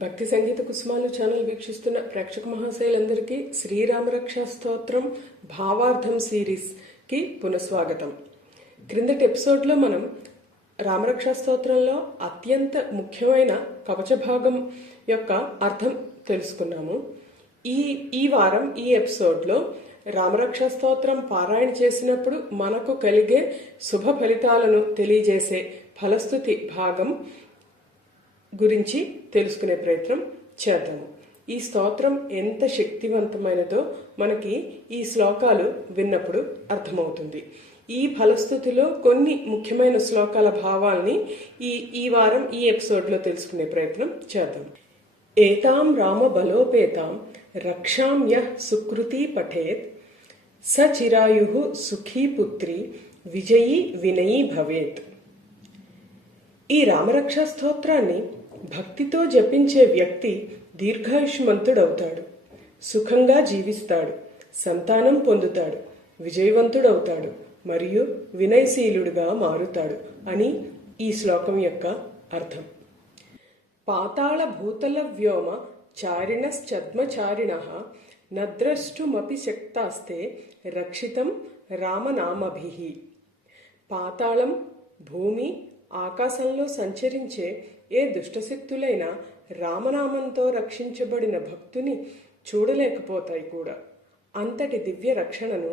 భక్తి సంగీత కుసుమాలు ఛానల్ వీక్షిస్తున్న ప్రేక్షక మహాశయులందరికీ శ్రీరామరక్ష స్తోత్రం భావార్థం సిరీస్కి పునఃస్వాగతం. క్రిందటి ఎపిసోడ్లో మనం రామరక్ష స్తోత్రంలో అత్యంత ముఖ్యమైన కవచ భాగం యొక్క అర్థం తెలుసుకున్నాము. ఈ వారం ఈ ఎపిసోడ్లో రామరక్ష స్తోత్రం పారాయణ చేసినప్పుడు మనకు కలిగే శుభ ఫలితాలను తెలియజేసే ఫలస్తుతి భాగం గురించి తెలుసుకునే ప్రయత్నం చేద్దాము. ఈ స్తోత్రం ఎంత శక్తివంతమైనదో మనకి ఈ శ్లోకాలు విన్నప్పుడు అర్థమవుతుంది. ఈ ఫలస్థుతిలో కొన్ని ముఖ్యమైన శ్లోకాల భావాల్ని ఈ వారం ఈ ఎపిసోడ్లో తెలుసుకునే ప్రయత్నం చేద్దాం. ఏతాం రామ బలోపేతాం రక్షాం యః సుకృతి పఠేత్ స చిరాయు సుఖీ పుత్రి విజయీ వినయీ భవేత్. ఈ రామరక్ష స్తోత్రాన్ని భక్తితో జపించే వ్యక్తి దీర్ఘాయుష్మంతుడవుతాడు, సుఖంగా జీవిస్తాడు, సంతానం పొందుతాడు, విజయవంతుడవుతాడు మరియు వినయశీలుడుగా మారుతాడు అని ఈ శ్లోకం యొక్క అర్థం. పాతాళ భూతల వ్యోమ చారిణశ్చద్మచారిణః నద్రష్టుమపి శక్తాస్తే రక్షితం రామనామభిః. పాతాళం, భూమి, ఆకాశంలో సంచరించే ఏ దుష్టశక్తులైనా రామనామంతో రక్షించబడిన భక్తుని చూడలేకపోతాయి కూడా. అంతటి దివ్య రక్షణను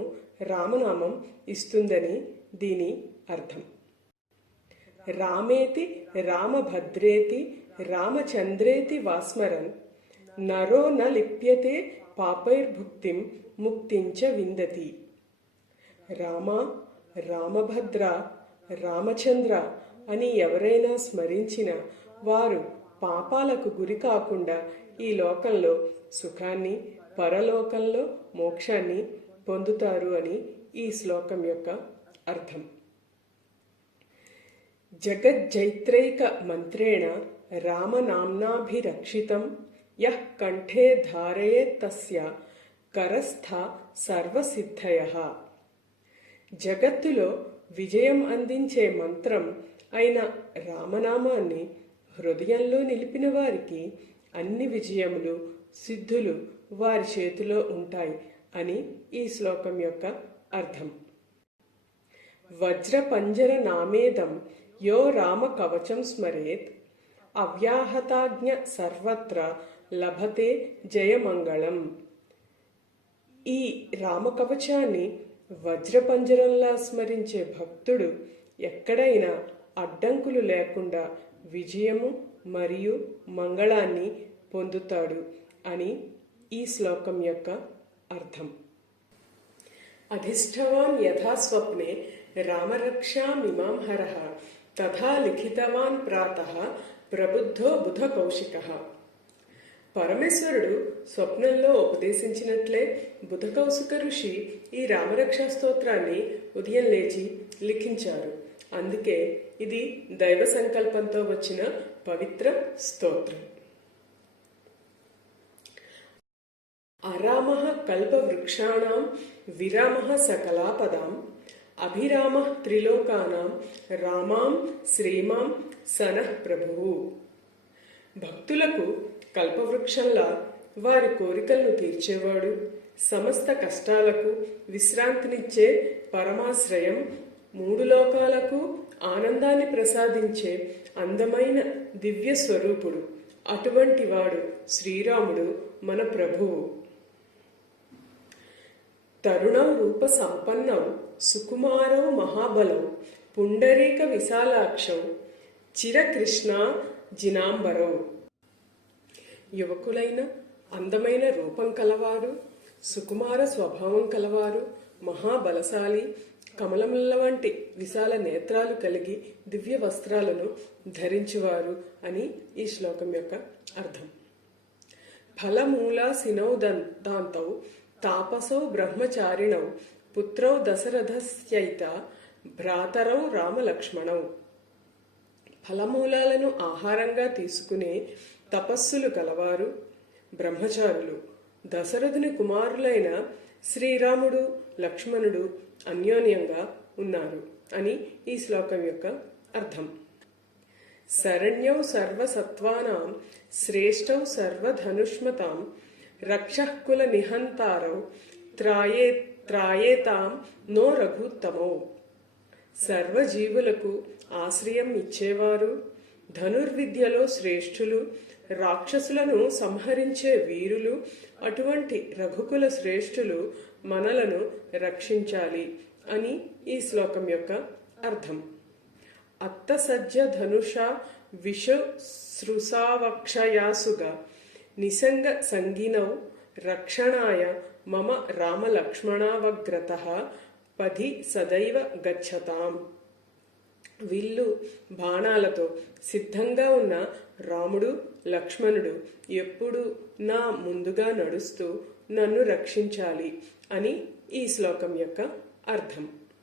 రామనామం ఇస్తుందని దీని అర్థం. రామేతి రామభద్రేతి రామచంద్రేతి వాస్మరన్ నరో న లిప్యతే పాపైర్భుక్తిం ముక్తించ విందతి. రామ, రామభద్ర, రామచంద్ర అని ఎవరైనా స్మరించిన వారు పాపాలకు గురి కాకుండా ఈ లోకంలో సుఖాన్ని, పరలోకంలో మోక్షాన్ని పొందుతారు అని ఈ శ్లోకం యొక్క అర్థం. జగజ్జైత్రైక మంత్రేణ రామనామ్నాభిరక్షితం యః కంఠే ధారయేత్ తస్య కరస్థ సర్వసిద్ధయః. జగత్తులో విజయం అందించే మంత్రం అయిన రామనామాన్ని హృదయంలో నిలిపిన వారికి అన్ని విజయములు, సిద్ధులు వారి చేతిలో ఉంటాయి అని ఈ శ్లోకం యొక్క అర్థం. వజ్రపంజర నామేదం యో రామ కవచం స్మరేత్ అవ్యాహతాజ్ఞ సర్వత్ర లభతే జయమంగళం. ఈ రామకవచాన్ని వజ్రపంజరంలా స్మరించే భక్తుడు ఎక్కడైనా అడ్డంకులు లేకుండా విజయము మరియు మంగళాన్ని పొందుతాడు అని ఈ శ్లోకం యొక్క అర్థం. అధిష్ఠవాన్ యథా స్వప్నే రామరక్షామిమాం హరః తథా లిఖితవాన్ ప్రాతః ప్రబుద్ధో బుధ కౌశికః. పరమేశ్వరుడు స్వప్నంలో ఉపదేశించినట్లే బుధకౌశిక ఋషి ఈ రామరక్షా స్తోత్రాన్ని ఉదయం లేచి లిఖించారు. అందుకే ఇది దైవ సంకల్పంతో వచ్చిన పవిత్ర స్తోత్రం. అరామః కల్పవృక్షాణాం విరామః సకలాపదాం అభిరామః త్రిలోకానాం రామాం శ్రీమాం సనః ప్రభువు. భక్తులకు కల్పవృక్షంలా వారి కోరికలను తీర్చేవాడు, సమస్త కష్టాలకు విశ్రాంతినిచ్చే పరమాశ్రయం, మూడు లోకాలకు ఆనందాన్ని ప్రసాదించే అందమైన దివ్య స్వరూపుడు. అటువంటి వాడు శ్రీరాముడు మన ప్రభువు. తరుణౌ రూప సంపన్నౌ సుకుమారౌ మహాబలౌ పుండరీక విశాలాక్షౌ చిరకృష్ణ జినాంబరౌ. యువకులైన అందమైన రూపం కలవారు, సుకుమార స్వభావం కలవారు, మహాబలశాలి, కమలముల వంటి విశాల నేత్రాలు కలిగి దివ్య వస్త్రాలను ధరించువారు అని ఈ శ్లోకం యొక్క అర్థం. ఫలమూలాసినౌ దాంతౌ తాపసౌ బ్రహ్మచారిణౌ పుత్రౌ దశరథస్యైత భ్రాతరౌ రామలక్ష్మణౌ. ఫలమూలాలను ఆహారంగా తీసుకునే తపస్సులు కలవారు, బ్రహ్మచారులు, దశరథుని కుమారులైన శ్రీరాముడు, లక్ష్మణుడు అన్యోన్యంగా ఉన్నారు అని ఈ శ్లోకం యొక్క అర్థం. శరణ్యౌ సర్వసత్వానాం శ్రేష్టౌ సర్వధనుష్మతాం రక్షః కుల నిహంతారౌ త్రాయేతాం నో రఘుత్తమౌ. సర్వజీవులకు ఆశ్రయం ఇచ్చేవారు, ధనుర్విద్యలో శ్రేష్ఠులు, రాక్షసులను సంహరించే వీరులు, అటువంటి రఘుకుల శ్రేష్ఠులు మనలను రక్షించాలి అని ఈ శ్లోకం యొక్క అర్థం. అత్తసజ్జ ధనుష విషసృసావక్షయాసుగా నిసంగ సంగినౌ రక్షణాయ మమ రామలక్ష్మణావగ్రతః పది సదైవ గచ్చతాం. విల్లు బాణాలతో సిద్ధంగా ఉన్న రాముడు లక్ష్మణుడు ఎప్పుడు నా ముందుగా నడుస్తూ నన్ను రక్షించాలి అని ఈ శ్లోకం యొక్క అర్థం.